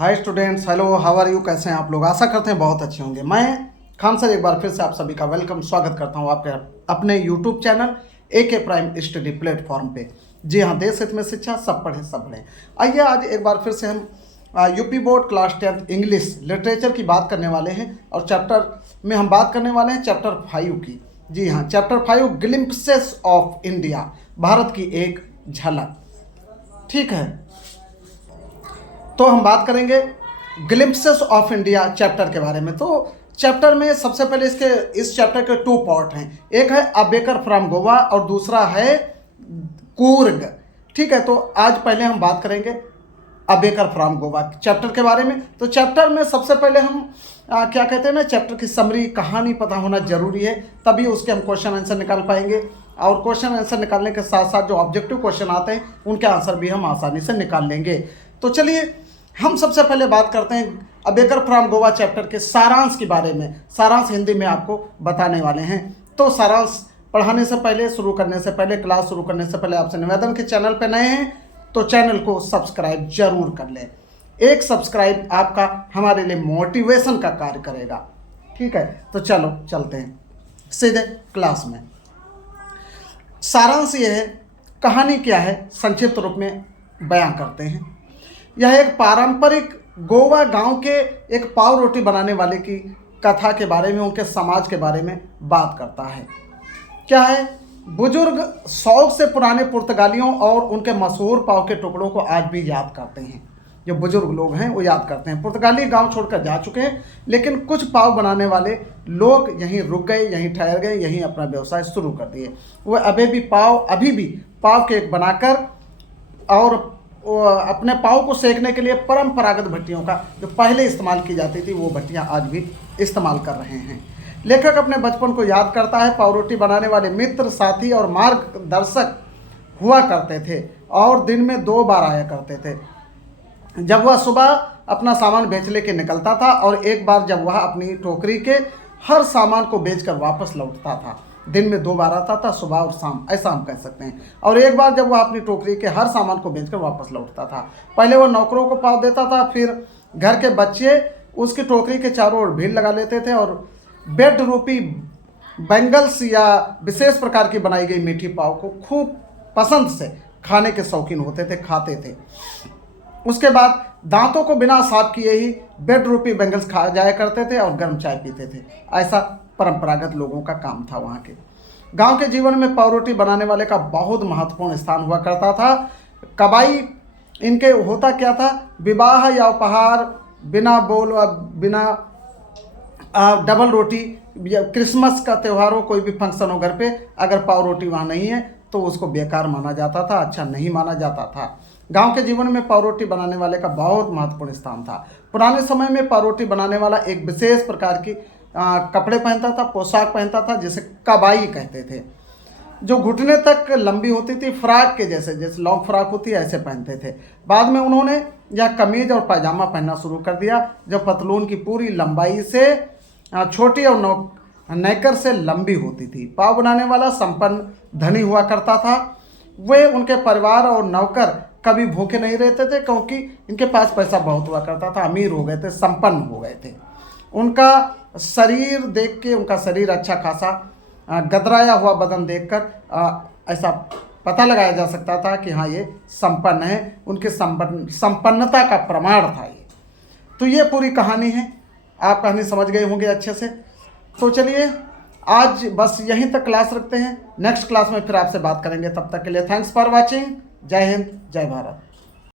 Hi students, hello, how are you. कैसे हैं आप लोग? आशा करते हैं बहुत अच्छे होंगे। मैं खान सर एक बार फिर से आप सभी का वेलकम स्वागत करता हूं आपके अपने YouTube channel AK prime study platform पे। जी हाँ, देश हित में शिक्षा, सब पढ़ें सब बढ़ें। आइए आज एक बार फिर से हम UP board class 10 English literature की बात करने वाले हैं और चैप्टर में हम बात करने वाले हैं चैप्टर 5 की। जी हाँ, chapter 5 glimpses of India, Bharat की एक झलक। ठीक है, तो हम बात करेंगे ग्लिम्पसेस ऑफ इंडिया चैप्टर के बारे में। तो चैप्टर में सबसे पहले इस चैप्टर के 2 पार्ट हैं। एक है अ बेकर फ्रॉम गोवा और दूसरा है कूर्ग। ठीक है, तो आज पहले हम बात करेंगे a baker from Goa chapter के बारे में। तो चैप्टर में सबसे पहले हम क्या कहते हैं ना, चैप्टर की समरी कहानी पता होना जरूरी है, तभी उसके हम क्वेश्चन आंसर निकाल पाएंगे। और क्वेश्चन आंसर निकालने के साथ साथ जो ऑब्जेक्टिव क्वेश्चन आते हैं उनके आंसर भी हम आसानी से निकाल लेंगे। तो चलिए हम सबसे पहले बात करते हैं a baker from Goa chapter के सारांश के बारे में। सारांश हिंदी में आपको बताने वाले हैं। तो सारांश पढ़ाने से पहले, शुरू करने से पहले, क्लास शुरू करने से पहले आपसे निवेदन के चैनल पर नए हैं तो चैनल को सब्सक्राइब जरूर कर लें। एक सब्सक्राइब आपका हमारे लिए मोटिवेशन का कार्य करेगा। ठीक है, तो चलो चलते हैं सीधे क्लास में। सारांश ये है, कहानी क्या है संक्षिप्त रूप में बयां करते हैं। यह एक पारंपरिक गोवा गांव के एक पाव रोटी बनाने वाले की कथा के बारे में, उनके समाज के बारे में बात करता है। क्या है, बुजुर्ग शौक से पुराने पुर्तगालियों और उनके मशहूर पाव के टुकड़ों को आज भी याद करते हैं। जो बुजुर्ग लोग हैं वो याद करते हैं। पुर्तगाली गांव छोड़कर जा चुके हैं, लेकिन कुछ पाव बनाने वाले लोग यहीं रुक गए, यहीं ठहर गए, यहीं अपना व्यवसाय शुरू कर दिए। वो अभी भी पाव केक बनाकर और अपने पाव को सेकने के लिए परंपरागत भट्टियों का जो पहले इस्तेमाल की जाती थी वो भट्टियां आज भी इस्तेमाल कर रहे हैं। लेखक अपने बचपन को याद करता है। पाव रोटी बनाने वाले मित्र, साथी और मार्गदर्शक हुआ करते थे और दिन में 2 बार आया करते थे। जब वह सुबह अपना सामान बेच लेके निकलता था और एक बार जब वह अपनी टोकरी के हर सामान को बेचकर वापस लौटता था। दिन में 2 बार आता था, सुबह और शाम, ऐसा हम कह सकते हैं। और एक बार जब वह अपनी टोकरी के हर सामान को बेचकर वापस लौटता था। पहले वह नौकरों को पाव देता था, फिर घर के बच्चे उसकी टोकरी के चारों ओर भीड़ लगा लेते थे और बेड रूपी बैंगल्स या विशेष प्रकार की बनाई गई मीठी पाव को खूब पसंद से खाने के शौकीन होते थे, खाते थे। उसके बाद दांतों को बिना साफ किए ही बेड रूपी बैंगल्स खा जाया करते थे और गर्म चाय पीते थे। ऐसा परंपरागत लोगों का काम था वहाँ के। गांव के जीवन में पाव रोटी बनाने वाले का बहुत महत्वपूर्ण स्थान हुआ करता था। कबाई इनके होता क्या था, विवाह या उपहार, बिना डबल रोटी, क्रिसमस का त्यौहार हो, कोई भी फंक्शन हो घर पे, अगर पाव रोटी वहाँ नहीं है तो उसको बेकार माना जाता था, अच्छा नहीं माना जाता था। गांव के जीवन में पाव रोटी बनाने वाले का बहुत महत्वपूर्ण स्थान था। पुराने समय में पाव रोटी बनाने वाला एक विशेष प्रकार की कपड़े पहनता था, पोशाक पहनता था, जिसे कबाई कहते थे, जो घुटने तक लंबी होती थी, फ्रॉक के जैसे लॉन्ग फ्रॉक होती है ऐसे पहनते थे। बाद में उन्होंने यह कमीज और पायजामा पहनना शुरू कर दिया, जो पतलून की पूरी लंबाई से छोटी और नेकर से लंबी होती थी। पाव बनाने वाला संपन्न धनी हुआ करता था। वे, उनके परिवार और नौकर कभी भूखे नहीं रहते थे, क्योंकि इनके पास पैसा बहुत हुआ करता था, अमीर हो गए थे, संपन्न हो गए थे। उनका शरीर देख के, उनका शरीर अच्छा खासा गदराया हुआ बदन देखकर ऐसा पता लगाया जा सकता था कि हाँ ये संपन्न है। उनके संपन्नता का प्रमाण था ये। तो ये पूरी कहानी है, आप कहानी समझ गए होंगे अच्छे से। तो चलिए आज बस यहीं तक क्लास रखते हैं। नेक्स्ट क्लास में फिर आपसे बात करेंगे। तब तक के लिए थैंक्स फॉर वॉचिंग। जय हिंद, जय भारत।